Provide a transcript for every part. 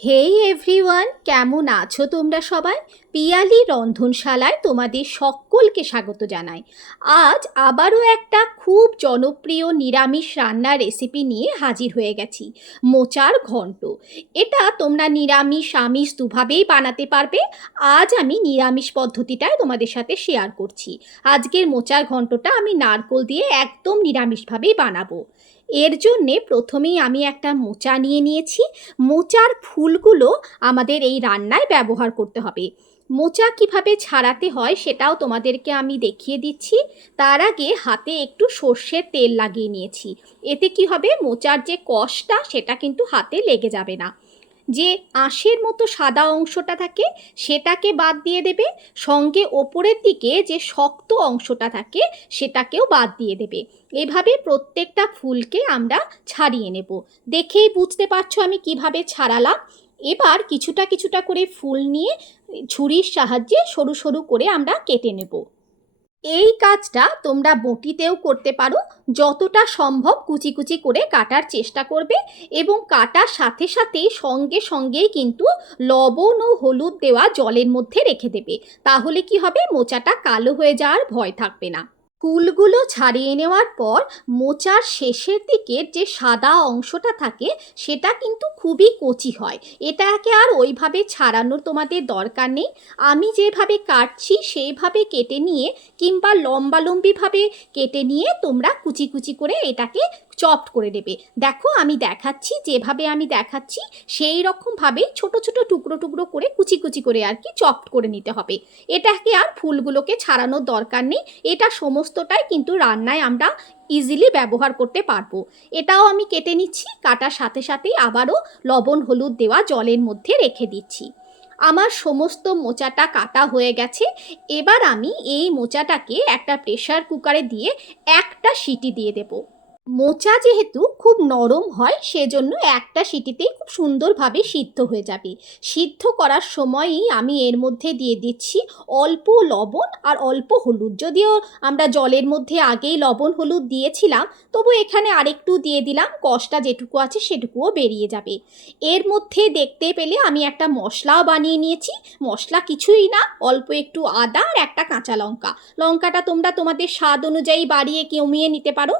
হেই everyone, কেমন আছো তোমরা সবাই? পিয়ালি রন্ধনশালায় তোমাদের সকলকে স্বাগত জানাই। আজ আবারও একটা খুব জনপ্রিয় নিরামিষ রান্নার রেসিপি নিয়ে হাজির হয়ে গেছি, মোচার ঘন্ট। এটা তোমরা নিরামিষ আমিষ দুভাবেই বানাতে পারবে। আজ আমি নিরামিষ পদ্ধতিটাই তোমাদের সাথে শেয়ার করছি। আজকের মোচার ঘন্টটা আমি নারকোল দিয়ে একদম নিরামিষভাবেই বানাবো। এর জন্যে প্রথমেই আমি একটা মোচা নিয়ে নিয়েছি। মোচার ফুলগুলো আমাদের এই রান্নায় ব্যবহার করতে হবে। মোচা কিভাবে ছাড়াতে হয় সেটাও তোমাদেরকে আমি দেখিয়ে দিচ্ছি। তার আগে হাতে একটু সর্ষের তেল লাগিয়ে নিয়েছি। এতে কি হবে, মোচার যে কষটা সেটা কিন্তু হাতে লেগে যাবে না। যে আঁশের মতো সাদা অংশটা থাকে সেটাকে বাদ দিয়ে দেবে, সঙ্গে ওপরের দিকে যে শক্ত অংশটা থাকে সেটাকেও বাদ দিয়ে দেবে। এভাবে প্রত্যেকটা ফুলকে আমরা ছাড়িয়ে নেব। দেখেই বুঝতে পারছো আমি কিভাবে ছাড়ালাম। এবার কিছুটা কিছুটা করে ফুল নিয়ে ছুরির সাহায্যে সরু সরু করে আমরা কেটে নেব। এই কাজটা তোমরা বটিতেও করতে পারো। যতটা সম্ভব কুচি কুচি করে কাটার চেষ্টা করবে এবং কাটার সাথে সাথেই সঙ্গে সঙ্গেই কিন্তু লবণ ও হলুদ দেওয়া জলের মধ্যে রেখে দেবে। তাহলে কি হবে, মোচাটা কালো হয়ে যাওয়ার ভয় থাকবে না। ফুলগুলো ছাড়িয়ে নেওয়ার পর মোচার শেষের দিকের যে সাদা অংশটা থাকে সেটা কিন্তু খুবই কচি হয়। এটাকে আর ওইভাবে ছাড়ানোর তোমাদের দরকার নেই। আমি যেভাবে কাটছি সেইভাবে কেটে নিয়ে কিংবা লম্বালম্বিভাবে কেটে নিয়ে তোমরা কুচি কুচি করে এটাকে চপড করে নেবে। দেখো আমি দেখাচ্ছি, যেভাবে আমি দেখাচ্ছি সেই রকমভাবেই ছোট ছোট টুকরো টুকরো করে কুচি কুচি করে আর কি চপড করে নিতে হবে। এটাকে আর ফুলগুলোকে ছাড়ানোর দরকার নেই। এটা সমস্তটাই কিন্তু রান্নায় আমরা ইজিলি ব্যবহার করতে পারবো। এটাও আমি কেটে নিচ্ছি। কাটার সাথে সাথেই আবারও লবণ হলুদ দেওয়া জলের মধ্যে রেখে দিচ্ছি। আমার সমস্ত মোচাটা কাটা হয়ে গেছে। এবার আমি এই মোচাটাকে একটা প্রেসার কুকারে দিয়ে একটা সিটি দিয়ে দেবো। মোচা যেহেতু খুব নরম হয় সেজন্য একটা সিটিতেই খুব সুন্দরভাবে সিদ্ধ হয়ে যাবে। সিদ্ধ করার সময়ই আমি এর মধ্যে দিয়ে দিচ্ছি অল্প লবণ আর অল্প হলুদ। যদিও আমরা জলের মধ্যে আগেই লবণ হলুদ দিয়েছিলাম, তবু এখানে আরেকটু দিয়ে দিলাম, কষটা যেটুকু আছে সেটুকুও বেরিয়ে যাবে। এর মধ্যে দেখতে পেলে আমি একটা মশলাও বানিয়ে নিয়েছি। মশলা কিছুই না, অল্প একটু আদা আর একটা কাঁচা লঙ্কা। লঙ্কাটা তোমরা তোমাদের স্বাদ অনুযায়ী বাড়িয়ে কমিয়ে নিতে পারো।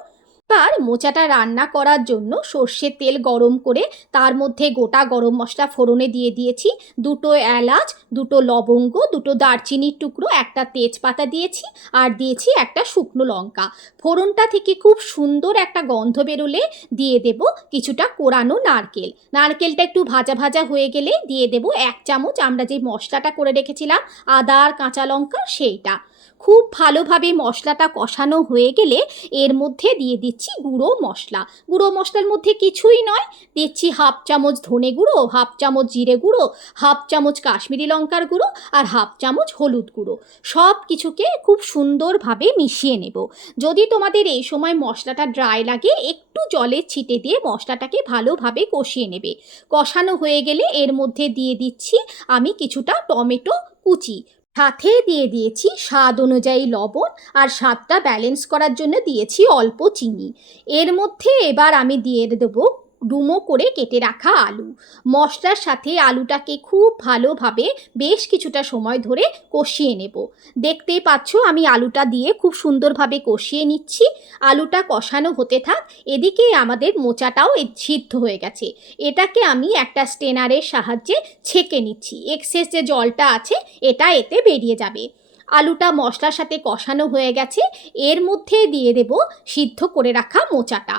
এবার মোচাটা রান্না করার জন্য সর্ষের তেল গরম করে তার মধ্যে গোটা গরম মশলা ফোড়নে দিয়ে দিয়েছি, দুটো এলাচ, দুটো লবঙ্গ, দুটো দারচিনির টুকরো, একটা তেজপাতা দিয়েছি আর দিয়েছি একটা শুকনো লঙ্কা। ফোড়নটা থেকে খুব সুন্দর একটা গন্ধ বেরোলে দিয়ে দেব কিছুটা কোরানো নারকেল। নারকেলটা একটু ভাজা ভাজা হয়ে গেলে দিয়ে দেব 1 চামচ আমরা যে মশলাটা করে রেখেছিলাম আদা আর কাঁচা লঙ্কা সেইটা। খুব ভালোভাবে মশলাটা কষানো হয়ে গেলে এর মধ্যে দিয়ে দিচ্ছি গুঁড়ো মশলা। গুঁড়ো মশলার মধ্যে কিছুই নয়, দিচ্ছি 1/2 চামচ ধনে গুঁড়ো, 1/2 চামচ জিরে গুঁড়ো, 1/2 চামচ কাশ্মীরি লঙ্কার গুঁড়ো আর 1/2 চামচ হলুদ গুঁড়ো। সব কিছুকে খুব সুন্দরভাবে মিশিয়ে নেব। যদি তোমাদের এই সময় মশলাটা ড্রাই লাগে একটু জলের ছিটে দিয়ে মশলাটাকে ভালোভাবে কষিয়ে নেবে। কষানো হয়ে গেলে এর মধ্যে দিয়ে দিচ্ছি আমি কিছুটা টমেটো কুচি, সাথে দিয়ে দিয়েছি স্বাদ অনুযায়ী লবণ আর স্বাদটা ব্যালেন্স করার জন্য দিয়েছি অল্প চিনি। এর মধ্যে এবার আমি দিয়ে দেবো ডুমো করে কেটে রাখা আলু। মশলার সাথে আলুটাকে খুব ভালোভাবে বেশ কিছুটা সময় ধরে কষিয়ে নেব। দেখতেই পাচ্ছ আমি আলুটা দিয়ে খুব সুন্দরভাবে কষিয়ে নিচ্ছি। আলুটা কষানো হতে থাক, এদিকে আমাদের মোচাটাও সিদ্ধ হয়ে গেছে। এটাকে আমি একটা স্টেনারের সাহায্যে ছেঁকে নিচ্ছি। এক্সেস যে জলটা আছে এটা এতে বেরিয়ে যাবে। আলুটা মশলার সাথে কষানো হয়ে গেছে। এর মধ্যে দিয়ে দেব সিদ্ধ করে রাখা মোচাটা।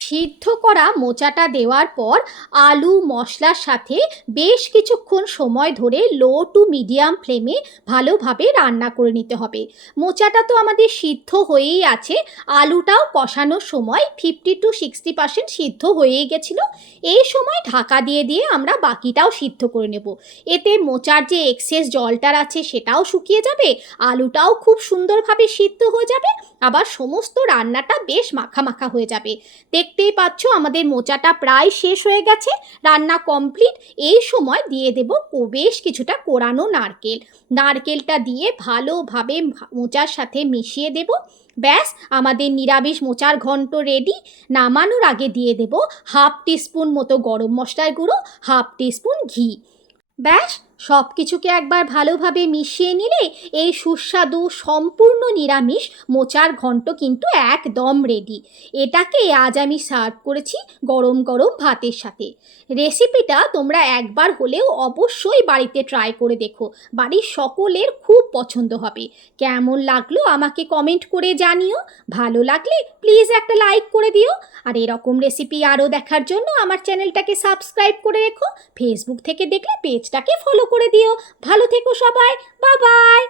সিদ্ধ করা মোচাটা দেওয়ার পর আলু মশলার সাথে বেশ কিছুক্ষণ সময় ধরে লো টু মিডিয়াম ফ্লেমে ভালোভাবে রান্না করে নিতে হবে। মোচাটা তো আমাদের সিদ্ধ হয়েই আছে, আলুটাও কষানোর সময় 50 to 60% সিদ্ধ হয়েই গেছিলো। এই সময় ঢাকা দিয়ে দিয়ে আমরা বাকিটাও সিদ্ধ করে নেব। এতে মোচার যে এক্সেস জলটার আছে সেটাও শুকিয়ে যাবে, আলুটাও খুব সুন্দরভাবে সিদ্ধ হয়ে যাবে, আবার সমস্ত রান্নাটা বেশ মাখা মাখা হয়ে যাবে। দেখতেই পাচ্ছ আমাদের মোচাটা প্রায় শেষ হয়ে গেছে, রান্না কমপ্লিট। এই সময় দিয়ে দেব বেশ কিছুটা কোরানো নারকেল। নারকেলটা দিয়ে ভালোভাবে মোচার সাথে মিশিয়ে দেব। ব্যাস, আমাদের নিরামিষ মোচার ঘন্ট রেডি। নামানোর আগে দিয়ে দেব হাফ টিস্পুন মতো গরম মশলার গুঁড়ো, হাফ টিস্পুন ঘি। ব্যাস, সব কিছুকে একবার ভালোভাবে মিশিয়ে নিলে এই সুস্বাদু সম্পূর্ণ নিরামিষ মোচার ঘন্ট কিন্তু একদম রেডি। এটাকে আজ আমি সার্ভ করেছি গরম গরম ভাতের সাথে। রেসিপিটা তোমরা একবার হলেও অবশ্যই বাড়িতে ট্রাই করে দেখো, বাড়ির সকলের খুব পছন্দ হবে। কেমন লাগলো আমাকে কমেন্ট করে জানিও। ভালো লাগলে প্লিজ একটা লাইক করে দিও। আর এরকম রেসিপি আরও দেখার জন্য আমার চ্যানেলটাকে সাবস্ক্রাইব করে রেখো। ফেসবুক থেকে দেখলে পেজটাকে ফলো করে দিও। ভালো থেকো সবাই, বাই বাই।